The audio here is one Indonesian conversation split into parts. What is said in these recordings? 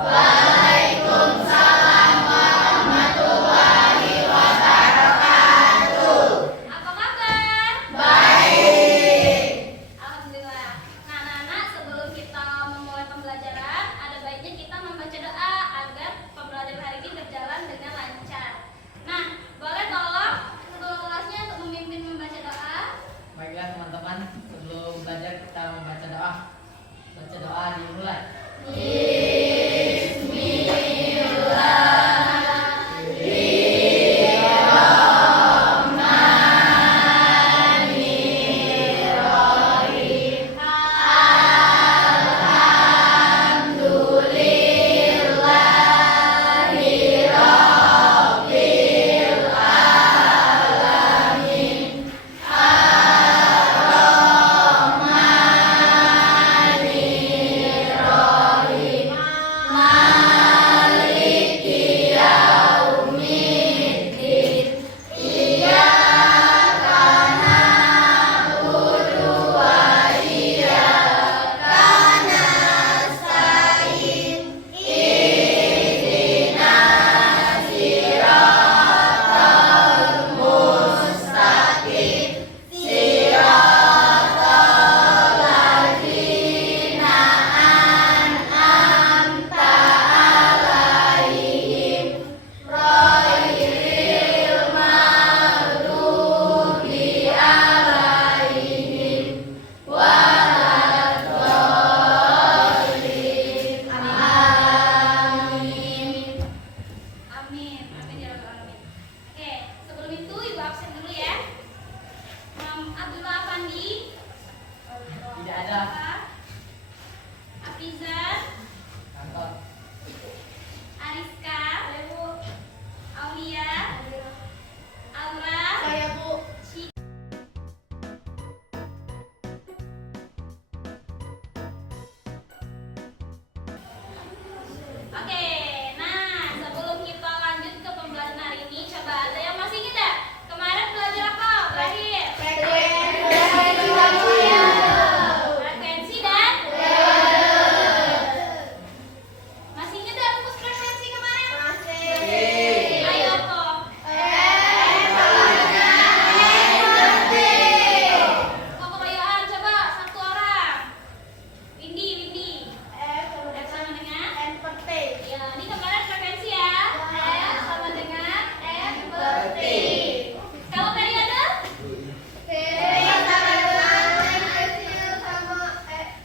Waalaikumsalam warahmatullahi wabarakatuh. Apa kabar? Baik. Alhamdulillah. Nah, anak-anak, sebelum kita memulai pembelajaran, ada baiknya kita membaca doa agar pembelajaran hari ini berjalan dengan lancar. Nah, boleh tolong ketua kelasnya untuk memimpin membaca doa? Baiklah teman-teman, sebelum belajar kita membaca doa. Baca doa dimulai. Amin. Amin ya rabbal alamin. Oke, sebelum itu Ibu absen dulu ya. Abdullah Afandi. Tidak ada. Afrizan, Kantor. Ariska, Aulia, Aura, Saya Bu. Oke, nah sebelum kita lanjut ke pembelajaran hari ini, coba ada yang masih ingat nggak? Kemarin belajar apa? Terakhir. Frekuensi dan? Masih ingat nggak rumus frekuensi kemarin? Ayo toh. Kekoyaan coba satu orang. Windy. F sama dengan? Ya, ini kemarin frekuensi ya. F sama dengan kalau periode?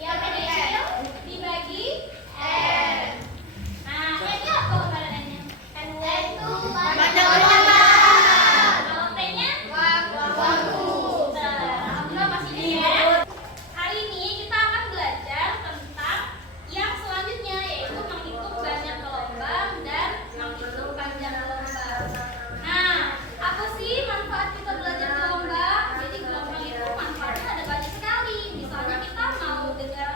Ya, periode dibagi N. Nah, N-nya apa kemarin N-nya? Kalau T-nya? Alhamdulillah masih ingat ya. Hari ini kita akan belajar tentang yang selanjutnya, yaitu menghitung banyak gelombang dan menghitung panjang gelombang. Nah, apa sih manfaat kita belajar gelombang? Jadi gelombang itu manfaatnya ada banyak sekali. Misalnya kita mau dengar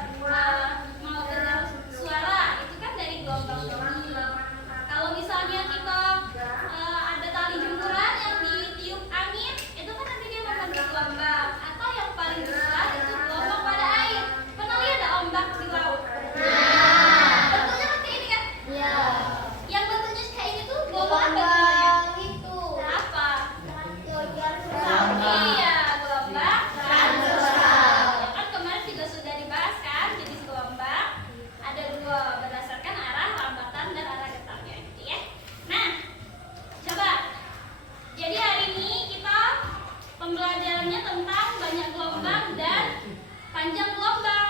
suara, itu kan dari gelombang bunyi. Kalau misalnya kita ada tali jemuran yang ditiup angin, itu kan nanti dia membentuk gelombang. Atau yang paling besar itu gelombang pada air. Pernah lihat nggak ombak di laut? Bentuknya seperti ini kan? Yang bentuknya kayak ini tuh gelombang apa bentuknya? Apa? Iya, gelombang transversal. Ya kan kemarin juga sudah dibahas kan jenis gelombang. Ada dua berdasarkan arah lambatan dan arah getarnya gitu ya. Nah, coba. Jadi hari ini kita pembelajarannya tentang banyak gelombang dan panjang gelombang.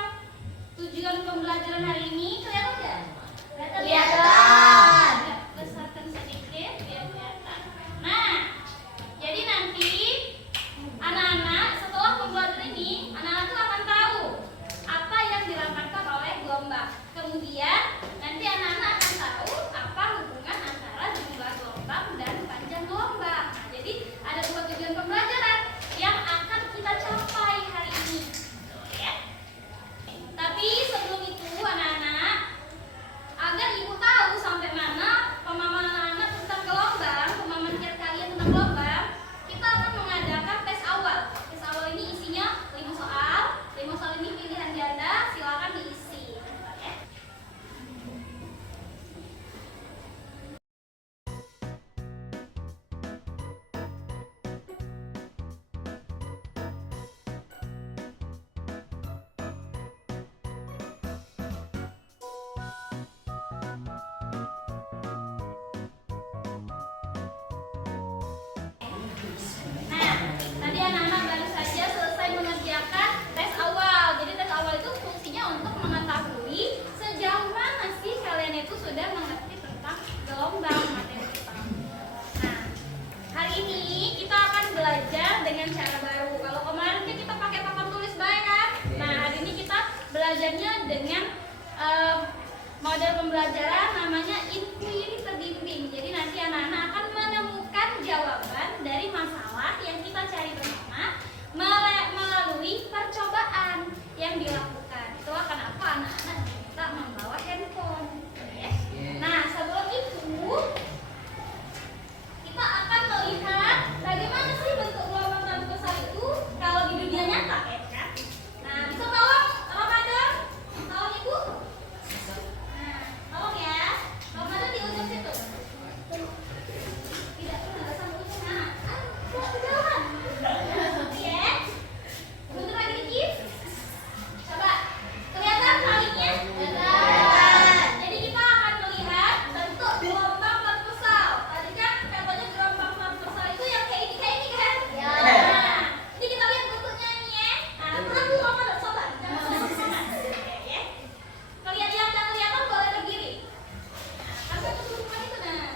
Tujuan pembelajaran hari ini kelihatan nggak? Kelihatan. Besarkan sedikit biar kelihatan. Nah, jadi nanti anak-anak setelah pembelajaran ini, anak-anak tuh akan tahu apa yang dilambangkan oleh gelombang. Kemudian nanti anak-anak akan tahu apa hubungan antara jumlah gelombang dan panjang gelombang. Nah, jadi ada dua tujuan pembelajaran yang akan kita capai hari ini. Gitu ya. Tapi sebelum itu anak-anak, agar ibu tahu sampai mana pemahaman anak-anak tentang gelombang, pemahaman kalian tentang gelombang, kita akan mengadakan tes awal. Tes awal ini isinya 5 soal. 5 soal ini pilihan ganda, silakan diisi. Ya. anak-anak baru saja selesai mengerjakan tes awal. Jadi tes awal itu fungsinya untuk mengetahui sejauh mana sih kalian itu sudah mengerti tentang gelombang materi kita. Nah, hari ini kita akan belajar dengan cara baru. Kalau kemarin kan kita pakai papan tulis baik kan? Nah, hari ini kita belajarnya dengan model pembelajaran namanya inquiry terbimbing. Jadi nanti anak-anak akan menemukan jawaban dari masalah yang kita cari bersama melalui percobaan yang dilakukan. Itulah kenapa anak-anak kita membawa handphone. Ya. Nah, sebelum itu kita akan melihat bagaimana sih bentuk gelombang transversal itu kalau di dunia nyata, ya kan? Nah, bisa tolong Ramadan, tolong Ibu. Nah, tolong ya, Ramadan di ujung situ. Tidak perlu nggak sama ujung mana? Kejauhan. Ya. Mundur lagi dikit. Coba kelihatan talinya? Kelihatan. Jadi kita akan melihat bentuk gelombang transversal. Tadi kan katanya gelombang transversal itu yang kayak ini kan? Ya. Nah, ini kita lihat bentuknya ini ya. Nah, lalu Ramadan coba jangan sama-sama. Ya. Kalian yang tak kelihatan boleh berdiri. Nah, kan keturunan itu nah.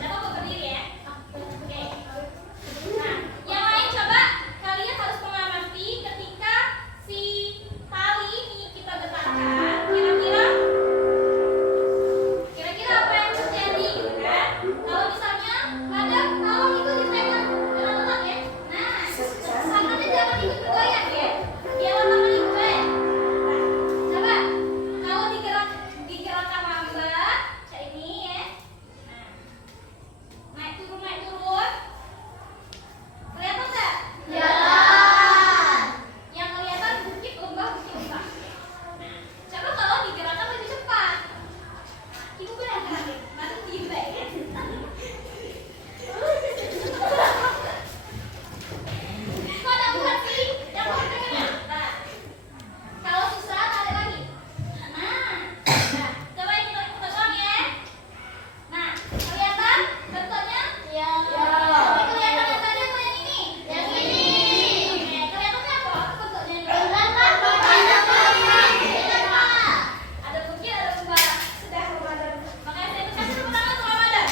Dapat kok berdiri ya. Oke. Nah, yang lain coba kalian harus mengamati ketika si tali ini kita letakkan. Kira-kira apa yang terjadi gitu kan? Kalau misalnya ada tolong itu dipegang dengan erat ya. Nah, tangannya jangan ikut bergoyang ya. Biarlah tangan ikut goyang. Nah, coba kalau digerakkan lambat kayak ini ya. Nah, naik turun. Kelihatan nggak? Jalan. Yang kelihatan bukit lembah. Nah, coba kalau digerakkan lebih cepat. Ibu pernah gerakin, nanti diem baik ya. Kok ada bukan sih? Yang mau pengennya? Nah, kalau susah tarik lagi. Nah, coba kita ikutan doang ya. Nah, kelihatan bentuknya? Ya. Tapi kelihatan yang tadi atau yang ini? Yang ini. Oke, kelihatannya apa bentuknya? Kelihatan ada Pak. Ada bukit, ada lembah. Sudah Ramadan. Makanya saya kasih tepuk tangan untuk Ramadan.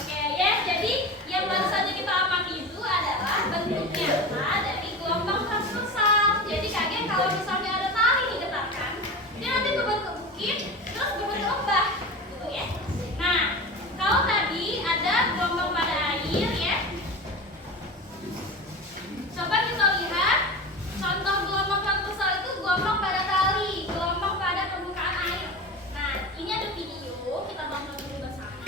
Oke ya, jadi yang baru saja kita amati itu adalah bentuk nyata dari gelombang transversal. Jadi kaget kalau misalnya ada tali digetarkan, dia nanti berbentuk bukit, terus berbentuk lembah, gitu ya. Nah, kalau tadi ada gelombang pada air ya, coba kita lihat contoh gelombang transversal itu gelombang pada tali, gelombang pada permukaan air. Nah, ini ada video, kita tonton dulu bersama.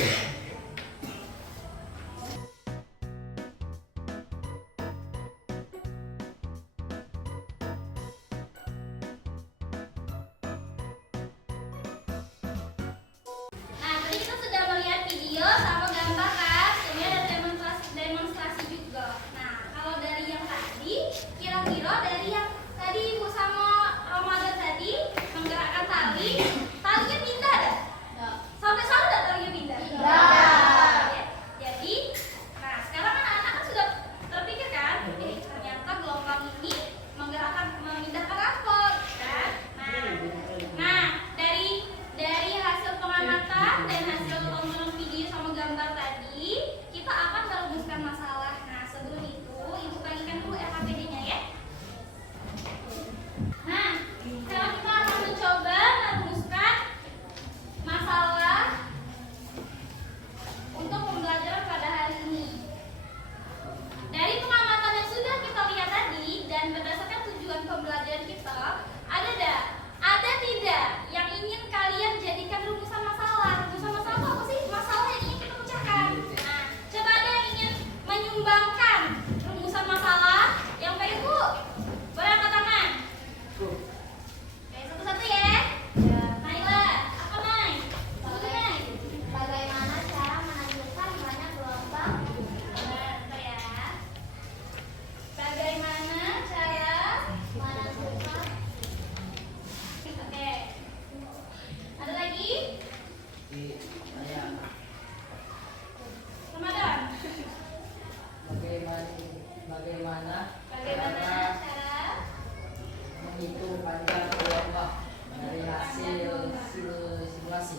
dari hasil simulasi.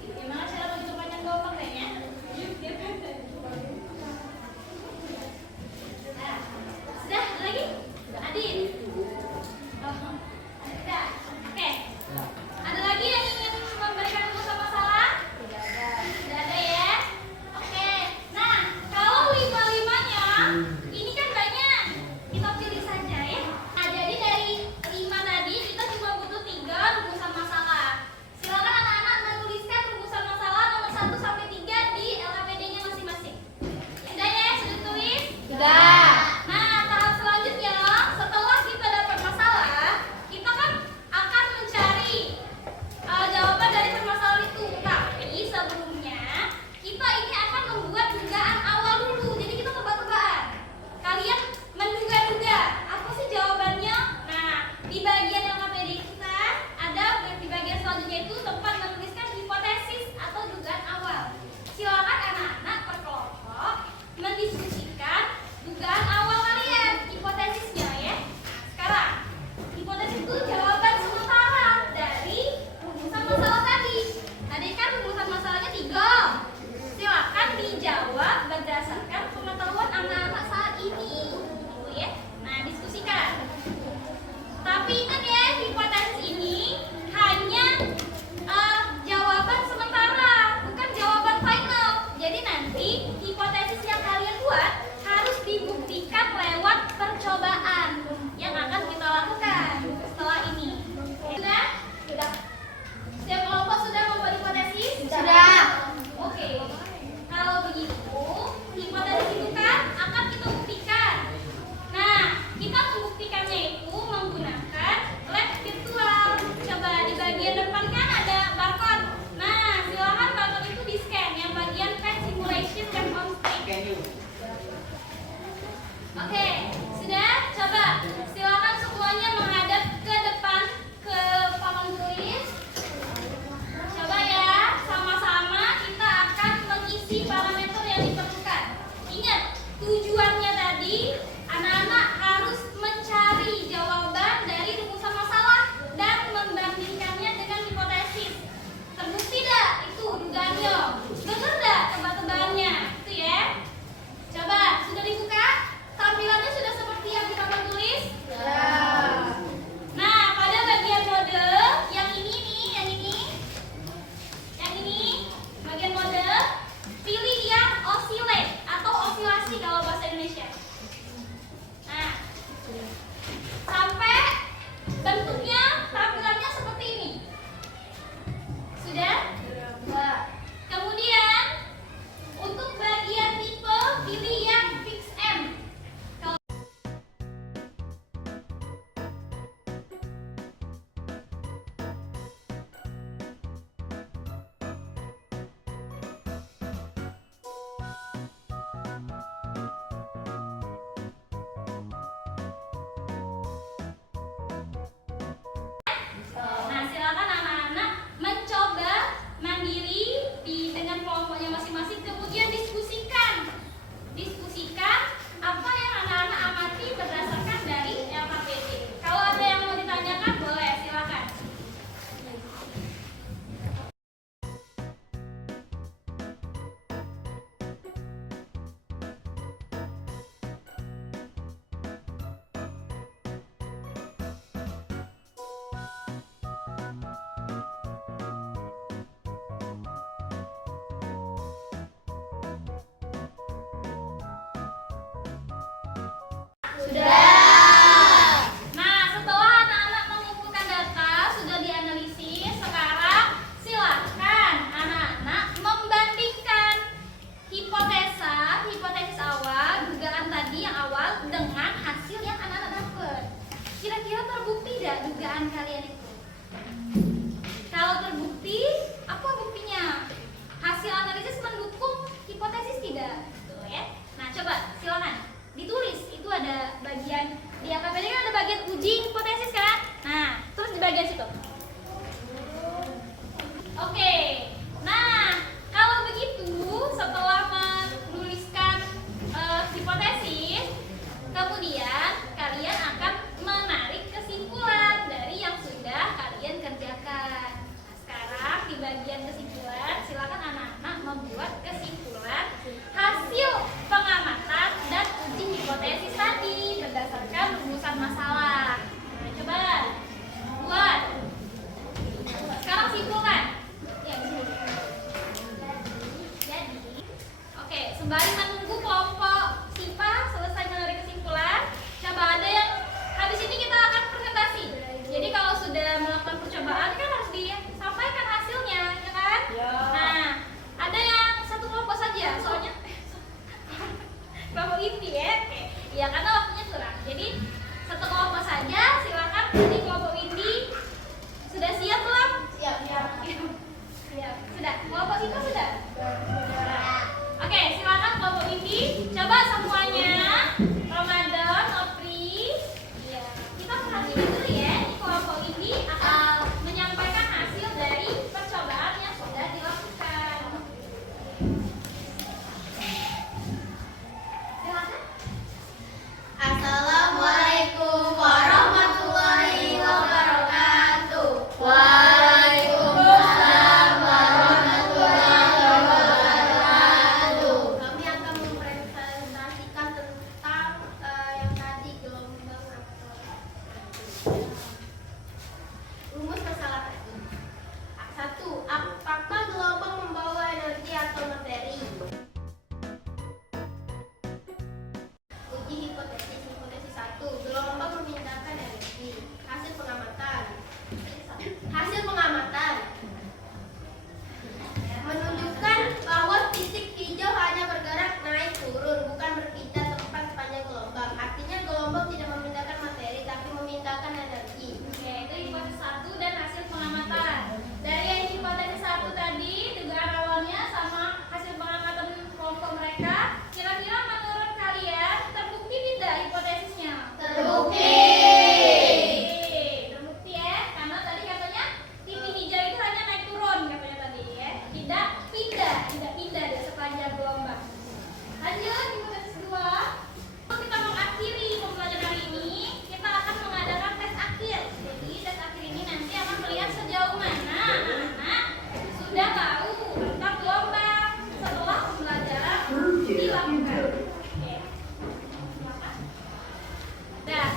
Gimana cara begitu panjang jawaban kayaknya? Nah, sudah ada lagi? Adin. Oh, sudah. Oke. Ya. Ada lagi yang ingin memberikan rumusan masalah? Tidak ada ya? Oke. Nah, kalau lima-limanya, ini kan banyak. Kita pilih saja ya. Nah, jadi dari 5 tadi kita cuma butuh 3 rumusan masalah. Silakan anak-anak menuliskan rumusan masalah nomor 1 sampai 3 di LKPD-nya masing-masing. Sudah ya? Sudah tulis? Sudah. Nah, tahap selanjutnya setelah kita dapat masalah, kita kan akan mencari jawaban dari permasalahan itu. Tapi sebelumnya kita ini akan membuat dugaan awal dulu. Jadi kita tebak-tebakan. Kalian menduga-duga apa sih jawabannya? Nah, di bagian LKPD itu kan ada di bagian selanjutnya itu tempat menuliskan hipotesis atau dugaan awal. Silakan anak-anak per kelompok mendiskusikan dugaan awal kalian, hipotesisnya ya. Sekarang, hipotesis itu jawaban sementara dari rumusan masalah tadi. Tadi kan rumusan masalahnya 3. Silakan dijawab berdasarkan pengetahuan anak-anak saat ini. Gitu ya. Nah, diskusikan. Tapi ingat ya, hipotesis ini hanya jawaban sementara, bukan jawaban final. Jadi nanti hipotesis yang kalian buat harus dibuktikan lewat percobaan yang akan kita lakukan setelah ini. Sudah? Sudah. Setiap kelompok sudah membuat hipotesis? Sudah. Oke. Kalau begitu, hipotesis itu kan akan kita buktikan. Nah, kita membuktikannya itu menggunakan lab virtual. Coba di bagian depan kan ada barcode. Nah, silakan barcode itu di-scan yang bagian pen simulation dan on screen. Oke, sudah? Coba silakan semuanya menghadap ke depan ke papan tulis. Coba ya, sama-sama kita akan mengisi parameter yang diperlukan. Ingat, tujuannya tadi anak-anak harus mencari jawaban dari rumusan masalah dan membandingkannya dengan hipotesis. Terbukti tidak itu dugaannya? Benar tidak tebak-tebakannya? Itu ya. Coba, sudah dibuka? Tampilannya sudah seperti yang di papan tulis? Nah, pada bagian mode yang ini nih, yang ini, bagian mode, pilih yang oscillate atau osilasi kalau bahasa Indonesia. Nah, sampai bentuknya, tampilannya seperti ini. Sudah? Kemudian untuk bagian tipe pilih yang fix M. Nah, silakan anak-anak mencoba mandiri dengan kelompoknya masing-masing, kemudian diskusikan apa yang anak-anak amati berdasarkan dari LKPD. Kalau ada yang mau ditanyakan boleh, silakan. Sudah. Nah, setelah anak-anak mengumpulkan data, sudah dianalisis, sekarang silakan anak-anak membandingkan hipotesis awal, dugaan tadi yang awal dengan hasil yang anak-anak dapat. Kira-kira terbukti tidak dugaan kalian itu? Kalau terbukti, apa buktinya? Hasil analisis mendukung hipotesis tidak? Tuh ya. Nah, coba silakan ditulis. Itu ada bagian di LKPD kan ada bagian uji hipotesis kan? Nah, terus di bagian situ. Oke. Nah, kalau begitu setelah menuliskan hipotesis, kemudian kalian akan menarik kesimpulan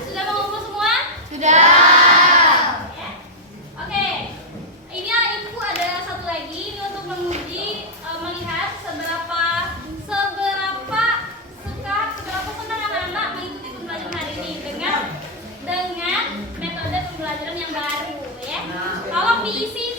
Sudah mengumpul semua? Sudah. Ya. Oke. Ini ibu ada satu lagi ini untuk menguji melihat seberapa senang anak-anak mengikuti pembelajaran hari ini dengan metode pembelajaran yang baru ya. Tolong diisi